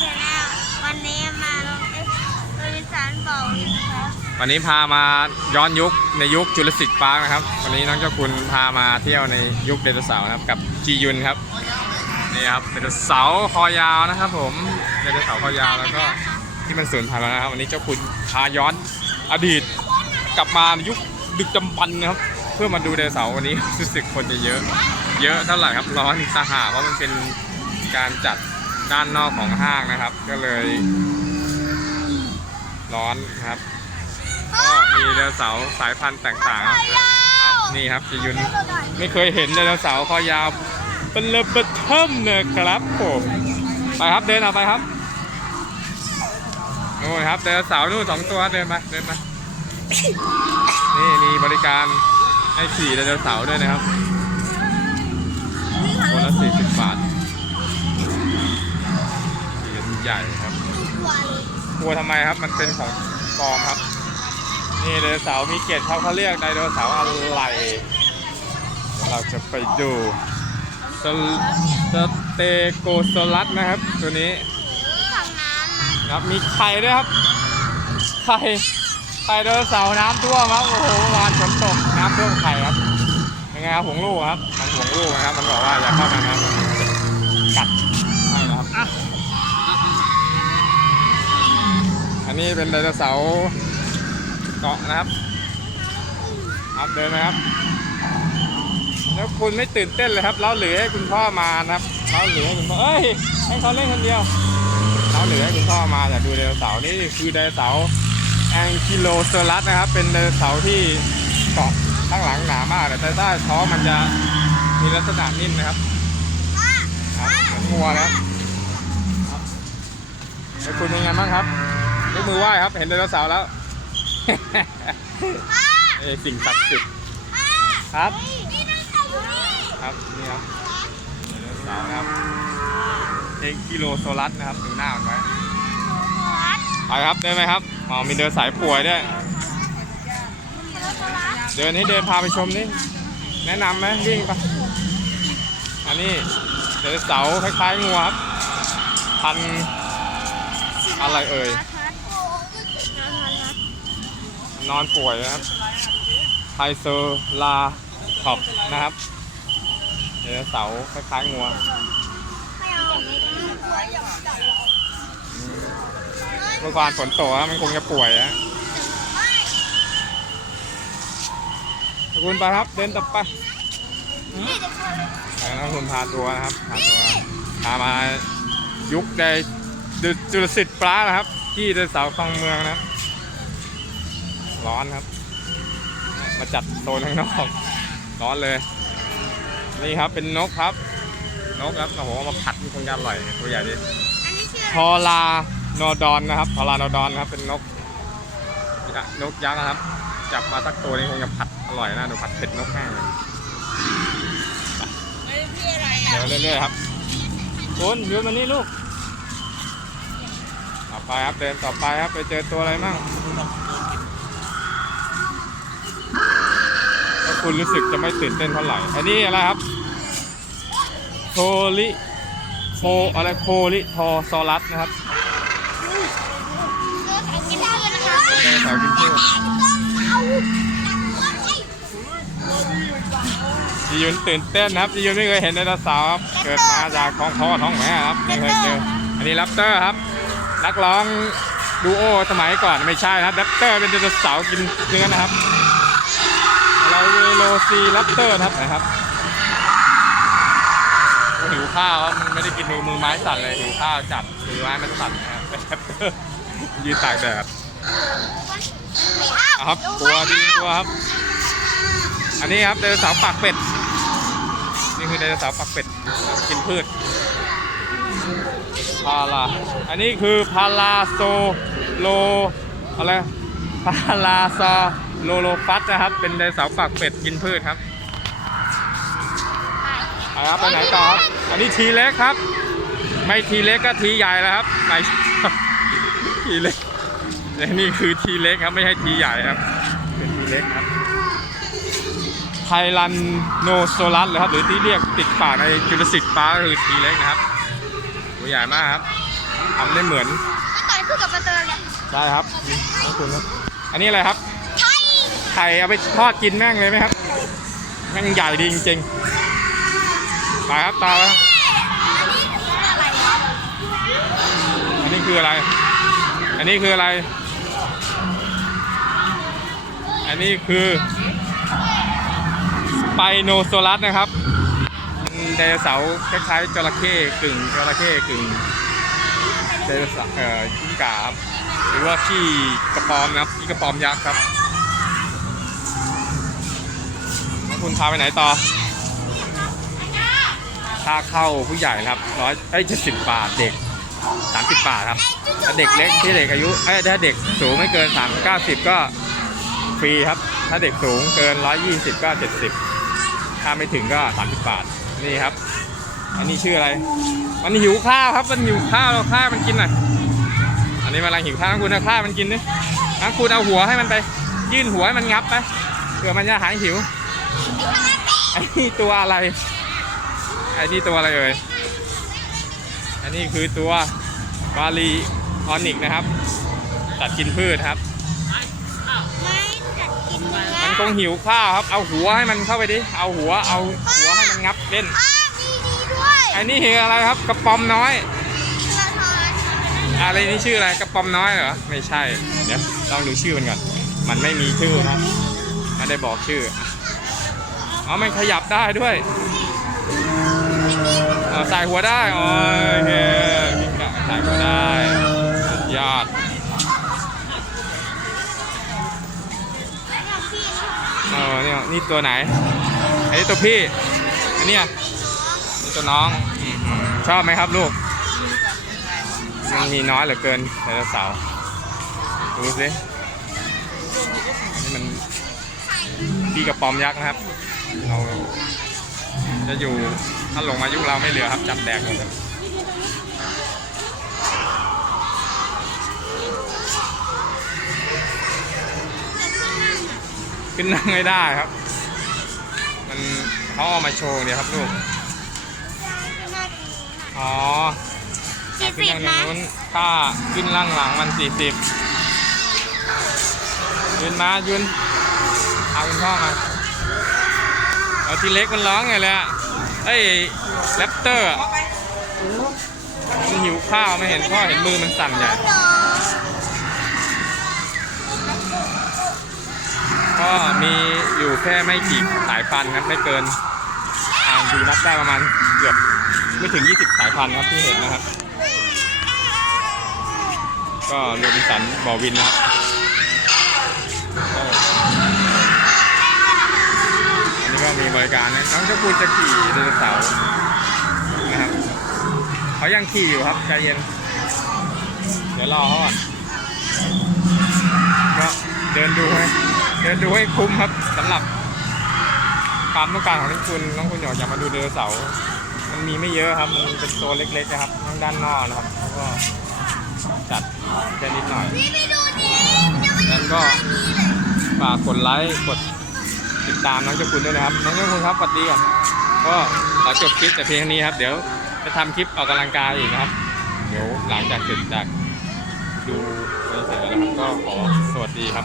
ชาแนลวันนี้มาลงเอสโรบินสันบอกครับวันนี้พามาย้อนยุคในยุคจุลศิษย์ปาร์คนะครับ วันนี้น้องเจ้าคุณพามาเที่ยวในยุคไดโนเสาร์นะครับ กับจียุนครับนี่ครับไดโนเสาร์คอยาวนะครับ ผมไดโนเสาร์คอยาวแล้วก็ที่มันสูญพันธุ์แล้วนะครับ วันนี้เจ้าคุณพาย้อนอดีตกลับมายุคดึกดำบรรพ์นะครับ เพื่อมาดูไดโนเสาร์วันนี้รู้สึกคนจะเยอะ เยอะเท่าไหร่ครับร้อนสาหาเพราะมันเป็นการจัด ด้านนอกของห้างนะครับ ก็เลย ร้อนครับ ก็มีไดโนเสาร์สายพันธุ์ต่างๆครับครับนี่ครับจียุนไม่เคยเห็นไดโนเสาร์คอยาวเป็นเลเบอร์เทิมเลยครับผมไปครับเดินออกไปครับนู่นครับไดโนเสาร์นู่นสองตัวเดินมาเดินมานี่มีบริการให้ขี่ไดโนเสาร์ด้วยนะครับคนละสี่สิบบาทเหรียญ ใหญ่ครับกลัวทำไมครับ มันเป็นของปลอมครับ นี่ไดโนเสาร์มีเกล็ดเขาเขาเรียกไดโนเสาร์อะไรเดี๋ยวเราจะไปดูสลสเตโกโซลัสนะครับ ตัวนี้ถังน้ำนะครับมีไข่ด้วยครับ ไข่ไข่ไดโนเสาร์น้ำท่วมครับ โอ้โหเมื่อวานฝนตกน้ำท่วมไข่ครับยังไงครับหงลูกครับ มันหวงลูกนะครับ มันบอกว่าอย่าเข้ามานะครับกัดให้นะครับ นนี้เป็นไดโนเสาร์เกาะนะครับครับเดินไหมครับ แล้วคุณไม่ตื่นเต้นเลยครับเราเหลือให้คุณพ่อมานะครับเราเหลือให้คุณพ่อเอ้ยให้เขาเล่นคนเดียวเราเหลือให้คุณพ่อมาอยากดูไดโนเสาร์นี่คือไดโนเสาร์แองกิโลเซอรัสนะครับ เป็นไดโนเสาร์ที่เกาะข้างหลังหนามากแต่ใต้ท้องมันจะมีลักษณะนิ่มนะครับครับเหมือนงัวนะครับครับแล้วคุณเป็นไงบ้างครับ ยกมือไหว้ครับ เห็นไดโนเสาร์แล้ว เอ้ยสิ่งศักดิ์สิทธิ์ครับ นี่นั่นเขาอยู่นี่ครับ นี่ครับไดโนเสาร์นะครับเองกิโลโซลัสนะครับ ดูหน้ามันไว้ไปครับเดินไหมครับอ๋อมีเดินสายป่วยด้วย เดินให้เดินพาไปชมนี่แนะนำไหมวิ่งไปอันนี้เดินเสาร์คล้ายๆงัวครับพันธุ์อะไรเอ่ย นอนป่วยนะครับไทเซอร์ลาท็อปนะครับเดินเสาร์คล้ายๆงัวไม่เอาไม่ได้เมื่อวานฝนตกครับมันคงจะป่วยนะขอบคุณไปครับเดินต่อไปนี่จะช่วยแล้วคุณพาตัวนะครับพาตัวพามายุคในจุลศิษย์ปลานะครับ ที่เดินเสาคลองเมืองนะครับ ร้อนครับ มาจัดโซนข้างนอก ร้อนเลย นี่ครับเป็นนกครับ นกครับโอ้โหเอามาผัดมันคงจะอร่อยตัวใหญ่ดีอันนี้ชื่อทอลานอดอนนะครับทอลานอดอนครับ เป็นนกนกยักษ์นะครับ จับมาสักตัวนี้คงจะผัดอร่อยนะดูผัดเผ็ดนกแห้งเลยเดี๋ยวเรื่อยๆครับคุณยืนมานี่ลูกต่อไปครับเดินต่อไปครับไปเจอตัวอะไรมั่งถ้า คุณรู้สึกจะไม่ตื่นเต้นเท่าไหร่ อันนี้อะไรครับโทลิโพอะไรโพลิทอซอรัสนะครับกินพืนะคะไดโนเสาร์กินพืชจียุนตื่นเต้นนะครับจียุนไม่เคยเห็นไดโนเสาร์ครับเกิดมาจากท้องพ่อท้องแม่ครับไม่เคยเจออันนี้แรปเตอร์ครับนักร้องดูโอสมัยก่อนไม่ใช่ครับแรปเตอร์เป็นไดโนเสาร์กินเนื้อนะครับ ซีแรปเตอร์ครับนะครับโอ้หิวข้าวครับมันไม่ได้กินมือมือไม้สั่นเลยหิวข้าวจับมือไม้มันสั่นนะครับเป็นแรปเตอร์ยืนตากแดดเอาครับตัวจริงตัวครับ อันนี้ครับไดโนเสาร์ปากเป็ด นี่คือไดโนเสาร์ปากเป็ดกินพืชพาราอันนี้คือพาราโซโลอะไรพาราซา โลโลฟัสนะครับ เป็นไดโนเสาร์ปากเป็ดกินพืชครับเอาครับไปไหนต่อครับอันนี้ทีเล็กครับ ไม่ทีเล็กก็ทีใหญ่แล้วครับไหนทีเล็กและนี่คือทีเล็กครับไม่ใช่ทีใหญ่ครับ เป็นทีเล็กครับไทรันโนโซลัสเลยครับหรือที่เรียกติดปากในจุลศิษย์ปาร์คก็คือทีเล็กนะครับตัวใหญ่มากครับทำได้เหมือนก็ต่อยสู้กับประเตอร์เลยได้ครับน้องคุณครับ อันนี้อะไรครับใช่ ไข่เอาไปทอดกินแม่งเลยไหมครับแม่งใหญ่ดีจริงๆไปครับต่อครับอะไรวะอันนี้คืออะไร อันนี้คืออะไร อันนี้คือสไปโนโซลัสนะครับเป็นไดโนเสาร์คล้ายๆจระเข้กึ่งจระเข้กึ่งไดโนเสาร์เอ่อกิ้งก่าบหรือว่าขี้กระปอมนะครับขี้กระปอมยักษ์ครับแล้ว คุณพาไปไหนต่อค่าเข้าผู้ใหญ่ครับร้อยเอ้ยเจ็ดสิบบาทเด็กสามสิบบาทครับถ้าเด็กเล็กที่เด็กอายุเอ้ยถ้าเด็กสูงไม่เกินสามเก้าสิบก็ฟรีครับ ถ้าเด็กสูงเกินร้อยยี่สิบก็เจ็ดสิบถ้าไม่ถึงก็สามสิบบาทนี่ครับ อันนี้ชื่ออะไร มันหิวข้าวครับมันหิวข้าวเราข้าวมันกินหน่อยอันนี้มันกำลังหิวข้าวคุณเอาข้าวมันกินดินะคุณเอาหัวให้มันไป ยื่นหัวให้มันงับไปเผื่อมันจะหายหิว อ้นี่ตัวอะไรไอ้นี่ตัวอะไรเอ่ย อันนี้คือตัววาลีออนิกนะครับ ตัดกินพืชครับ ไม่จัดกินเนื้อมันคงหิวข้าวครับ เอาหัวให้มันเข้าไปดิ เอาหัว เอาหัวให้มันงับเล่น อ้าวมีดีด้วยอันนี้คืออะไรครับ กระป๋อมน้อยกระท้อนอะไรนี่ชื่ออะไร กระป๋อมน้อยเหรอ ไม่ใช่ เดี๋ยวลองดูชื่อมันก่อน มันไม่มีชื่อนะไม่ได้บอกชื่อ อ๋อมันขยับได้ด้วยอ๋อใส่หัวได้อ๋อโอเคกิ้งก่าใส่หัวได้สุดยอดเออเนี่ยนี่ตัวไหนอันนี้ตัวพี่อันนี้นี่ตัวน้องชอบไหมครับลูกมันมีน้อยเหลือเกินไดโนเสาร์ดูสินี่มันพี่กระปอมยักษ์นะครับ เราจะอยู่ถ้าลงมายุคเราไม่เหลือครับจับแดกหมดครับขึ้นนั่งไม่ได้ครับ มันเขาเอามาโชว์เนี่ยครับลูกน่ากินอ๋อสี่ขึ้นสิบทางนะนู้นค่าขึ้นล่างหลังมันสี่สิบยืนมายืนเอาคุณพ่อมา เอาทีเล็กมันร้องไงเลยอะเอ้ยแรปเตอร์อะมันหิวข้าวไม่เห็นพ่อเห็นมือมันสั่นใหญ่น้องก็มีอยู่แค่ไม่กี่สายพันธุ์ครับไม่เกินอ่านดูนับได้ประมาณเกือบไม่ถึง 20 สายพันธุ์ครับที่เห็นนะครับ ก็รบินสันบอวินนะครับ ก็มีบริการนะน้องเจ้าคุณจะขี่ไดโนเสาร์นะครับเขายังขี่อยู่ครับใจเย็น เดี๋ยวรอเขาก่อนก็เดินดูให้เดินดูให้คุ้มครับสำหรับความต้องการของน้องคุณน้องคุณอยากจะมาดูไดโนเสาร์มันมีไม่เยอะครับ มันเป็นตัวเล็กๆนะครับทางด้านนอกนะครับแล้วก็จัดแค่นิดหน่อยนั้นก็ฝากกดไลค์กด ติดตามน้องเจ้าคุณด้วยนะครับ น้องเจ้าคุณครับสวัสดีครับก็ขอจบคลิปแต่เพียงเท่านี้ครับเดี๋ยวจะทำคลิปออกกำลังกายอีกนะครับ เดี๋ยวหลังจากเสร็จจากดูเสร็จแล้วนะครับก็ขอสวัสดีครับ